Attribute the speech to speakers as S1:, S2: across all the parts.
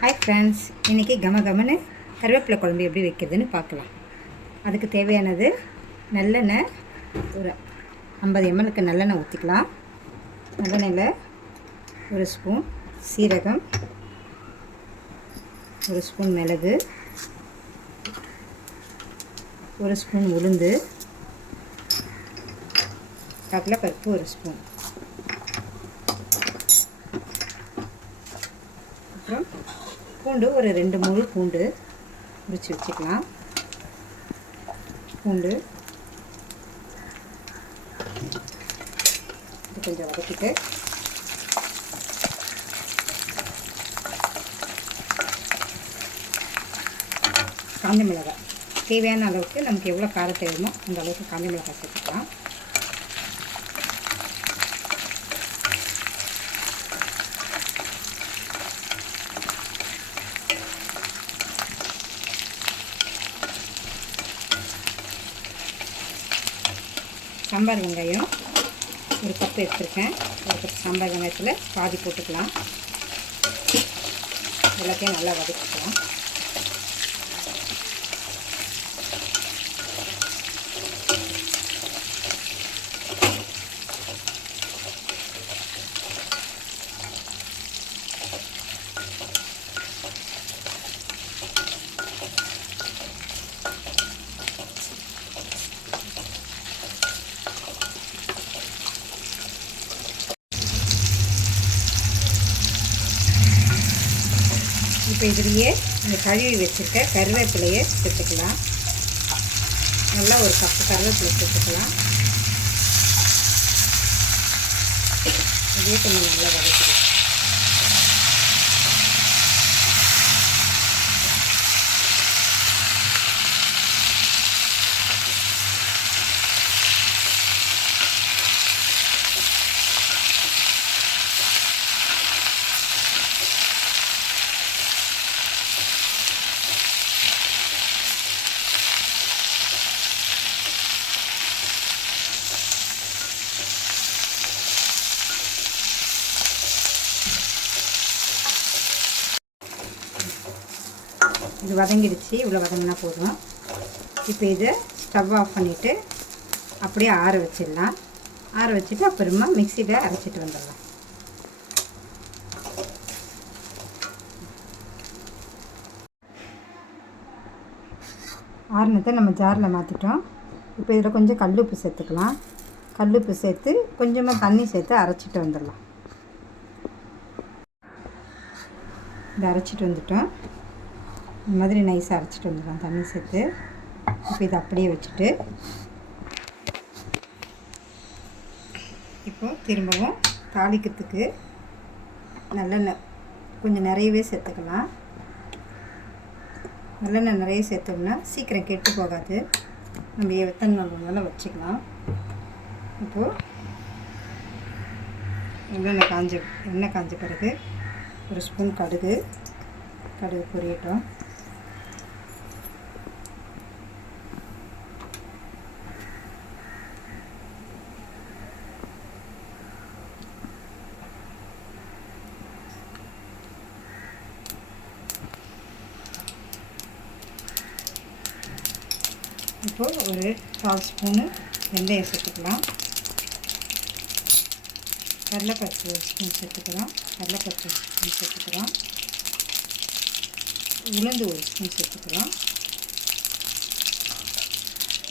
S1: Hi friends இன்றைக்கி கம கமன்னு கருவேப்பிலை குழம்பு எப்படி வைக்கிறதுன்னு பார்க்கலாம். அதுக்கு தேவையானது நல்லெண்ணெய் ஒரு ஐம்பது எம்எல்க்கு நல்லெண்ணெய் ஊற்றிக்கலாம் நல்லெண்ணெயில் ஒரு ஸ்பூன் சீரகம் ஒரு ஸ்பூன் மிளகு ஒரு ஸ்பூன் உளுந்து கடலைப்பருப்பு ஒரு ஸ்பூன். அப்புறம் பூண்டு ஒரு ரெண்டு முழு பூண்டு உரிச்சு வச்சுக்கலாம். பூண்டு. இது கொஞ்சம் வதக்கிட்டு. காஞ்ச மிளகாய். தேவையான அளவுக்கு நமக்கு எவ்வளோ காரம் தேவையோ அந்த அளவுக்கு காஞ்ச மிளகாய் சேர்த்துக்கலாம். சாம்பார் வெங்காயம் ஒரு கப் எடுத்துருக்கேன். ஒரு கப் சாம்பார் வெங்காயத்தில் பாதி போட்டுக்கலாம். எல்லாத்தையும் நல்லா வதக்கிக்கலாம். இப்போ இதுலேயே இந்த கழுவி வச்சுருக்க கருவேப்பிலையை சேர்த்துக்கலாம். நல்லா ஒரு கப்பு கருவேப்பிலை சேர்த்துக்கலாம். இதே கொஞ்சம் நல்லா வதக்கலாம் இது வதங்கிடுச்சு. இவ்வளோ வதங்கினா போதும். இப்போ இதை ஸ்டவ் ஆஃப் பண்ணிவிட்டு அப்படியே ஆற வச்சிடலாம். ஆற வச்சுட்டு அப்புறமா மிக்சியில் அரைச்சிட்டு வந்துடலாம். ஆறுனத்தை நம்ம ஜாரில் மாற்றிட்டோம் இப்போ இதில் கொஞ்சம் கல்லுப்பு சேர்த்துக்கலாம். கல்லுப்பு சேர்த்து கொஞ்சமாக தண்ணி சேர்த்து அரைச்சிட்டு வந்துடலாம். இதை அரைச்சிட்டு வந்துட்டோம். இந்த மாதிரி நைஸாக அரைச்சிட்டு வந்துடலாம் தண்ணி சேர்த்து. இப்போ இதை அப்படியே வச்சுட்டு இப்போது திரும்பவும் தாளிக்கிறதுக்கு நல்லெண்ணெய் கொஞ்சம் நிறையவே சேர்த்துக்கலாம். நல்லெண்ணெய் நிறைய சேர்த்தோம்னா சீக்கிரம் கெட்டு போகாது. நம்ம எத்தனை நாள் வச்சுக்கலாம். இப்போது எண்ணெய் காஞ்ச எண்ணெய் காஞ்ச பிறகு ஒரு ஸ்பூன் கடுகு கடுகு பொரியட்டும். இப்போது ஒரு கால் ஸ்பூனு வெந்தயம் சேர்த்துக்கலாம். கடலைப்பருப்பு ஸ்பூன் சேர்த்துக்கலாம். கடலைப்பருப்பு ஸ்பூன் சேர்த்துக்கலாம். உளுந்து ஒரு ஸ்பூன் சேர்த்துக்கலாம்.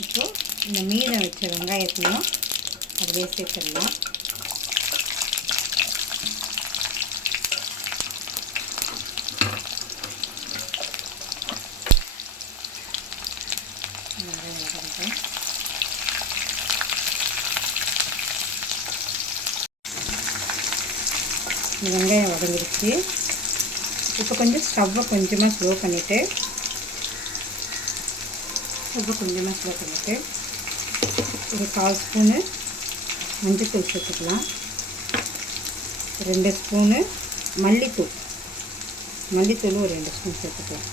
S1: இப்போது இந்த மீனை வச்ச வெங்காயத்தையும் அப்படியே சேர்த்துடலாம் வெங்காயம் வதங்கட்டும் இந்த வெங்காயம் வதங்கிடுச்சு. இப்போ கொஞ்சம் ஸ்டவ்வை கொஞ்சமாக ஸ்லோ பண்ணிவிட்டு ஸ்டவ்வை கொஞ்சமாக ஸ்லோ பண்ணிவிட்டு ஒரு கால் ஸ்பூனு மஞ்சத்தூள் சேர்த்துக்கலாம். ரெண்டு ஸ்பூனு மல்லித்தூள். மல்லித்தூள் ஒரு ரெண்டு ஸ்பூன் சேர்த்துக்கலாம்.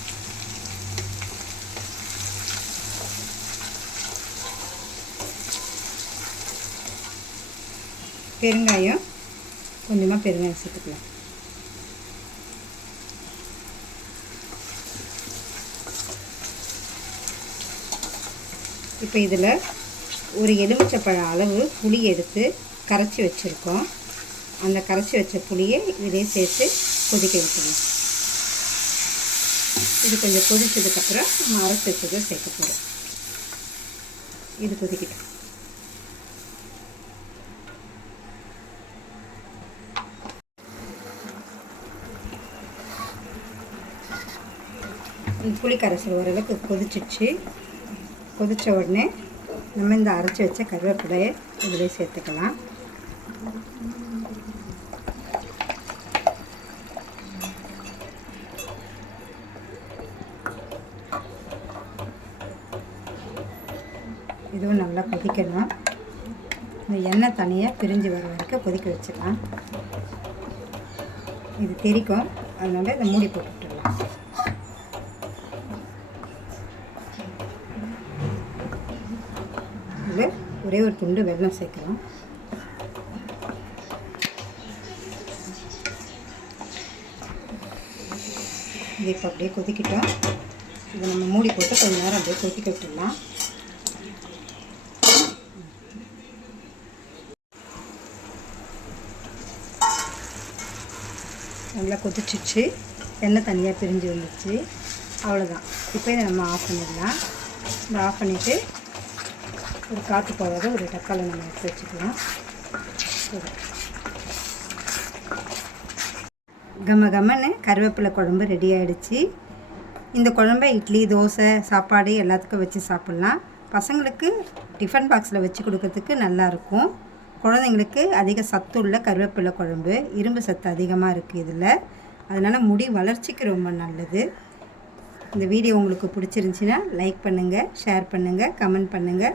S1: பெருங்காயம் கொஞ்சமாக பெருங்காயம் சேர்த்துக்கலாம் இப்போ இதில் ஒரு எலுமிச்சப்பழம் அளவு புளி எடுத்து கரைச்சி வச்சுருக்கோம். அந்த கரைச்சி வச்ச புளியை இதிலே சேர்த்து கொதிக்க வைக்கணும். இது கொஞ்சம் கொதித்ததுக்கப்புறம் நம்ம அரைச்சி வச்சதை சேர்க்க போகிறோம் இது கொதிக்கிட்டோம். புளி கரைசல் ஓரளவுக்கு கொதிச்சிச்சு. கொதித்த உடனே நம்ம இந்த அரைச்சி வச்ச கருவேப்பிலையை இதிலே சேர்த்துக்கலாம். இதுவும் நல்லா கொதிக்கணும். இந்த எண்ணெய் தனியாக பிரிஞ்சு வர வரைக்கும் கொதிக்க வச்சுக்கலாம் இது தெரிக்கும். அதனால இதை மூடி போட்டு இதில் ஒரே ஒரு துண்டு வெல்லம் சேர்க்கலாம். இது இப்போ அப்படியே கொதிக்கிட்டோம் இதை நம்ம மூடி போட்டு கொஞ்சம் நேரம் அப்படியே கொதிக்க விட்டுடலாம். நல்லா கொதிச்சிச்சு. எண்ணெய் தனியாக பிரிஞ்சு வந்துச்சு அவ்வளோதான் இப்போ இதை நம்ம ஆஃப் பண்ணிடலாம். இதை ஆஃப் பண்ணிவிட்டு ஒரு காற்று போகாத ஒரு தக்காளி நம்ம எடுத்து வச்சுக்கலாம். சரி. கம கமன்னு கருவேப்பிலை குழம்பு ரெடி ஆகிடுச்சி இந்த குழம்பை இட்லி தோசை சாப்பாடு எல்லாத்துக்கும் வச்சு சாப்பிட்லாம். பசங்களுக்கு டிஃபன் பாக்ஸில் வச்சு கொடுக்கறதுக்கு நல்லாயிருக்கும் குழந்தைங்களுக்கு அதிக சத்து உள்ள கருவேப்பிலை குழம்பு இரும்பு சத்து அதிகமாக இருக்குது இதில். அதனால் முடி வளர்ச்சிக்கு ரொம்ப நல்லது. இந்த வீடியோ உங்களுக்கு பிடிச்சிருந்துச்சின்னா லைக் பண்ணுங்கள் ஷேர் பண்ணுங்கள் கமெண்ட் பண்ணுங்கள்